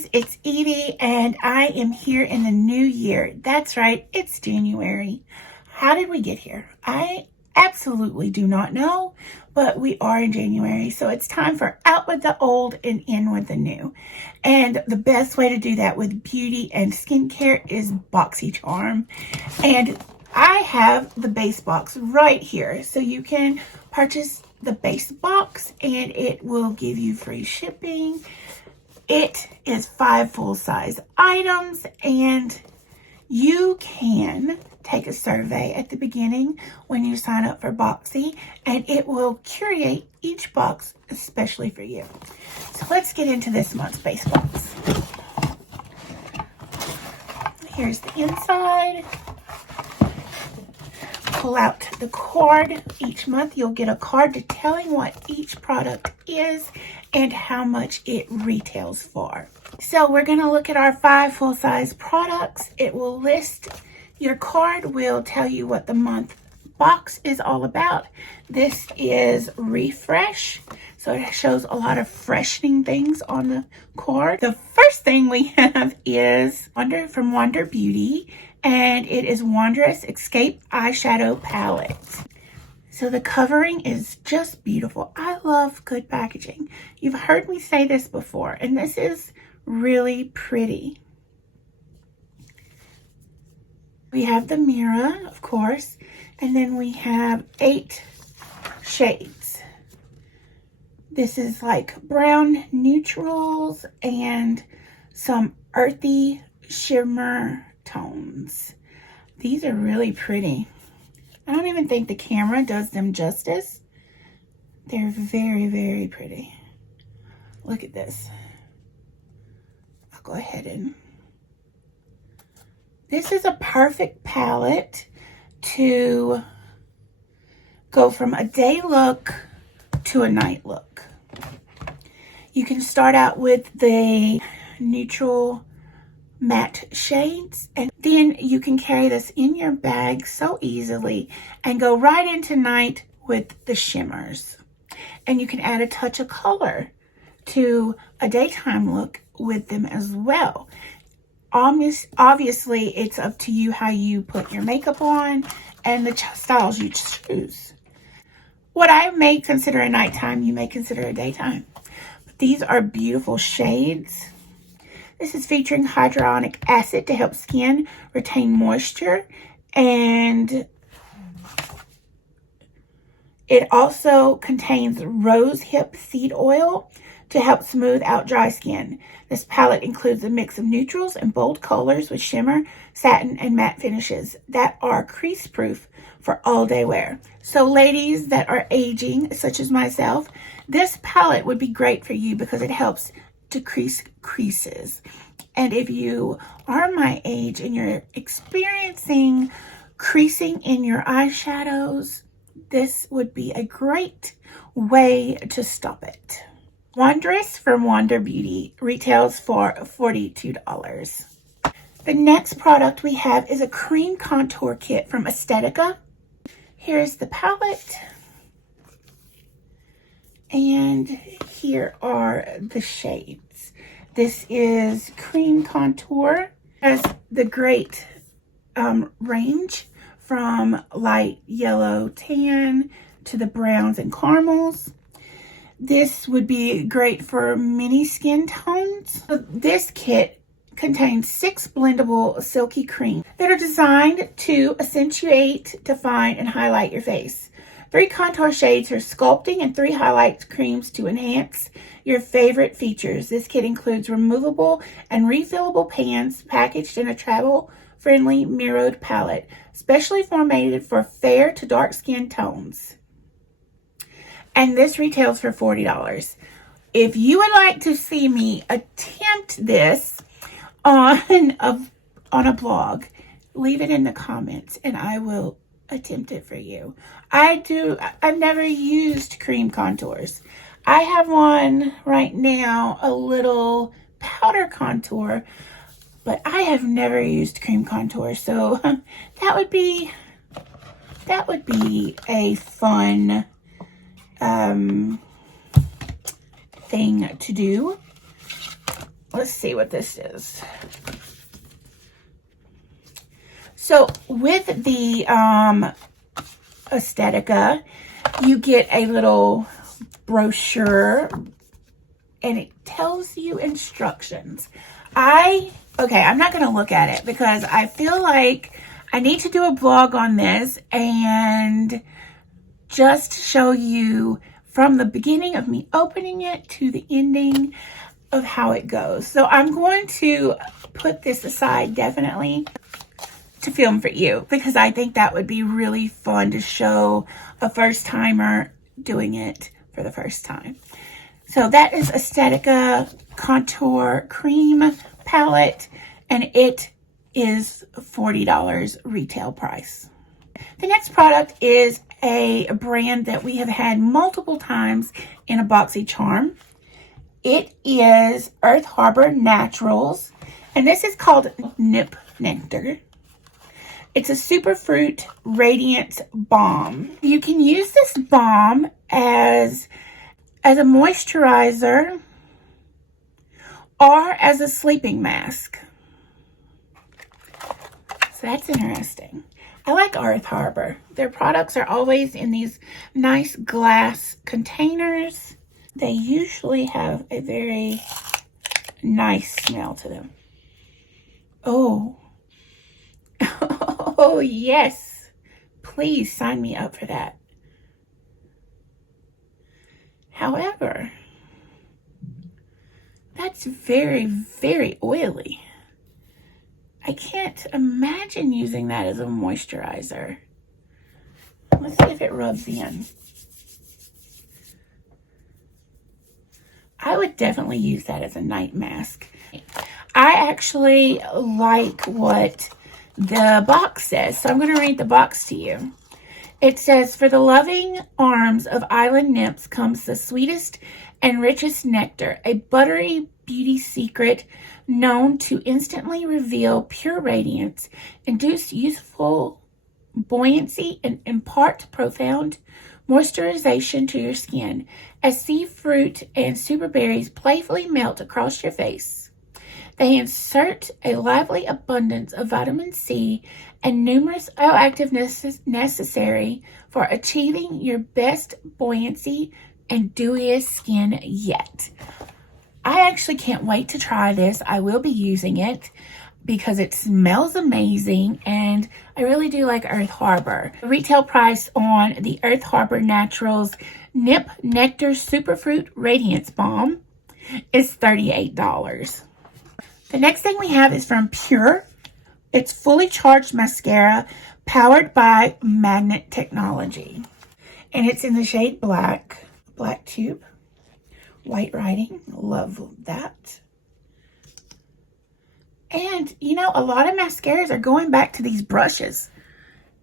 beauties, it's Evie and I am here in the new year. That's right, it's January. How did we get here? I absolutely do not know, but we are in January, so it's time for out with the old and in with the new. And the best way to do that with beauty and skincare is BoxyCharm. And I have the base box right here, so you can purchase the base box and it will give you free shipping. It is 5 full-size items, and you can take a survey at the beginning when you sign up for Boxy, and it will curate each box especially for you. So let's get into this month's base box. Here's the inside. Pull out the card. Each month you'll get a card detailing what each product is and how much it retails for. So we're going to look at our 5 full-size products. It will list, your card will tell you what the month box is all about. This is Refresh, so it shows a lot of freshening things on the card. The first thing we have is from Wander Beauty, and it is Wanderess Escape eyeshadow palette. So the covering is just beautiful. I love good packaging. You've heard me say this before, and this is really pretty. We have the mirror, of course, and then we have 8 shades. This is like brown neutrals and some earthy shimmer tones. These are really pretty. I don't even think the camera does them justice. They're very, very pretty. Look at this. I'll go ahead and... This is a perfect palette to go from a day look to a night look. You can start out with the neutral matte shades, and then you can carry this in your bag so easily and go right into night with the shimmers. And you can add a touch of color to a daytime look with them as well. Obviously, it's up to you how you put your makeup on and the styles you choose. What I may consider a nighttime, you may consider a daytime. But these are beautiful shades. This is featuring hyaluronic acid to help skin retain moisture, and it also contains rose hip seed oil to help smooth out dry skin. This palette includes a mix of neutrals and bold colors with shimmer, satin, and matte finishes that are crease-proof for all-day wear. So ladies that are aging, such as myself, this palette would be great for you because it helps decrease creases. And if you are my age and you're experiencing creasing in your eyeshadows, this would be a great way to stop it. Wanderess from Wander Beauty retails for $42. The next product we have is a cream contour kit from Estetica. Here's the palette. And here are the shades. This is cream contour. It has the great range from light yellow tan to the browns and caramels. This would be great for many skin tones. This kit contains 6 blendable silky creams that are designed to accentuate, define, and highlight your face. 3 contour shades for sculpting and 3 highlight creams to enhance your favorite features. This kit includes removable and refillable pans packaged in a travel-friendly mirrored palette, specially formulated for fair to dark skin tones. And this retails for $40. If you would like to see me attempt this on a blog, leave it in the comments and I will attempt it for you. I've never used cream contours. I have one right now, a little powder contour, but I have never used cream contour. So that would be a fun thing to do. let's see what this is. So with the Estetica, you get a little brochure and it tells you instructions. I'm not going to look at it because I feel like I need to do a vlog on this and just show you from the beginning of me opening it to the ending of how it goes. So I'm going to put this aside definitely to film for you because I think that would be really fun to show a first timer doing it for the first time. So that is Estetica Contour Cream Palette, and it is $40 retail price. The next product is a brand that we have had multiple times in a BoxyCharm. It is Harbor Naturals, and this is called Nymph Nectar. It's a superfruit radiance balm. You can use this balm as a moisturizer or as a sleeping mask. So that's interesting. I like Harbor. Their products are always in these nice glass containers. They usually have a very nice smell to them. Oh. Oh, yes. Please sign me up for that. However, that's very, very oily. I can't imagine using that as a moisturizer. Let's see if it rubs in. I would definitely use that as a night mask. I actually like what the box says, so I'm going to read the box to you. It says, for the loving arms of island nymphs comes the sweetest and richest nectar, a buttery beauty secret known to instantly reveal pure radiance, induce youthful buoyancy, and impart profound moisturization to your skin as sea fruit and super berries playfully melt across your face. They insert a lively abundance of vitamin C and numerous bioactiveness necessary for achieving your best buoyancy and dewiest skin yet. I actually can't wait to try this. I will be using it because it smells amazing and I really do like Harbor. The retail price on the Harbor Naturals-Nymph Nectar Superfruit Radiance Balm is $38. The next thing we have is from PUR. It's fully charged mascara powered by magnet technology. And it's in the shade black tube, white writing. Love that. And, you know, a lot of mascaras are going back to these brushes.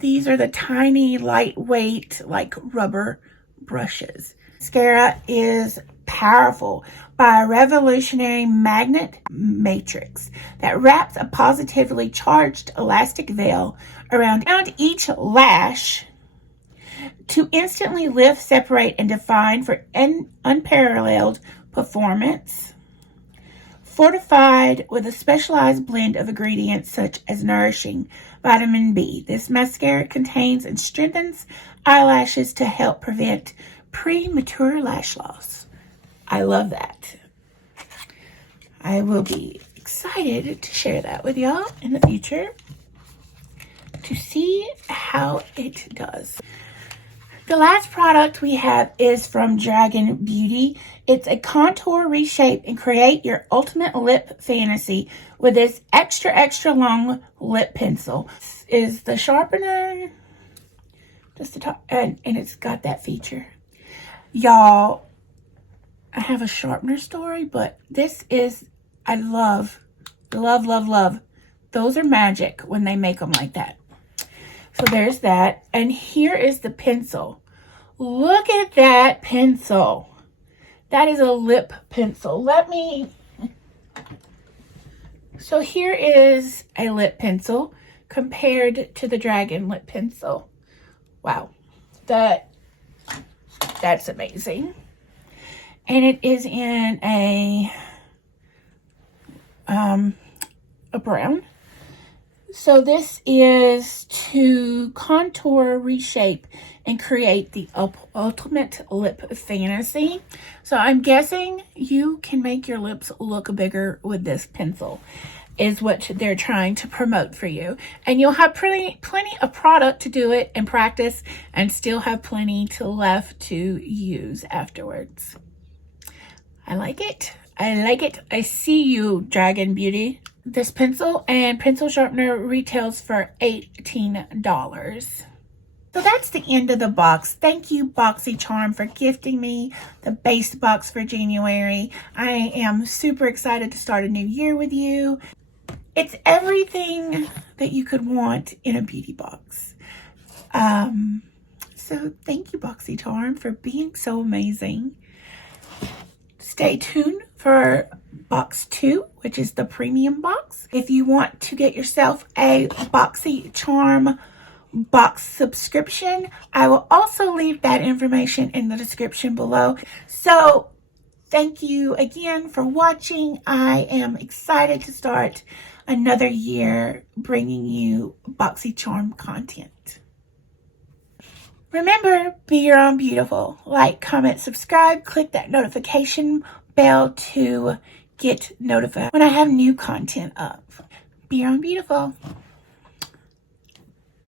These are the tiny, lightweight, like rubber brushes. Mascara is powerful by a revolutionary magnet matrix that wraps a positively charged elastic veil around each lash to instantly lift, separate, and define for unparalleled performance. Fortified with a specialized blend of ingredients such as nourishing vitamin B, this mascara contains and strengthens eyelashes to help prevent premature lash loss. I love that. I will be excited to share that with y'all in the future to see how it does. The last product we have is from Dragun Beauty. It's a contour reshape and create your ultimate lip fantasy with this extra long lip pencil. This is the Sharpener, just the top, and it's got that feature. Y'all, I have a Sharpener story, but this is, I love. Those are magic when they make them like that. So there's that. And here is the pencil. Look at that pencil. That is a lip pencil. So here is a lip pencil compared to the Dragun lip pencil. Wow. That's amazing. And it is in a a brown. So this is to contour, reshape, and create the ultimate lip fantasy. So I'm guessing you can make your lips look bigger with this pencil, is what they're trying to promote for you. And you'll have plenty of product to do it and practice, and still have plenty left to use afterwards. I like it. I like it. I see you, Dragun Beauty. This pencil and pencil sharpener retails for $18. So that's the end of the box. Thank you, BoxyCharm, for gifting me the base box for January. I am super excited to start a new year with you. It's everything that you could want in a beauty box. So thank you, BoxyCharm, for being so amazing. Stay tuned for box 2, which is the premium box. If you want to get yourself a BoxyCharm box subscription, I will also leave that information in the description below. So thank you again for watching. I am excited to start another year bringing you BoxyCharm content. Remember, be your own beautiful. Like, comment, subscribe, click that notification bell to get notified when I have new content up. Be your own beautiful.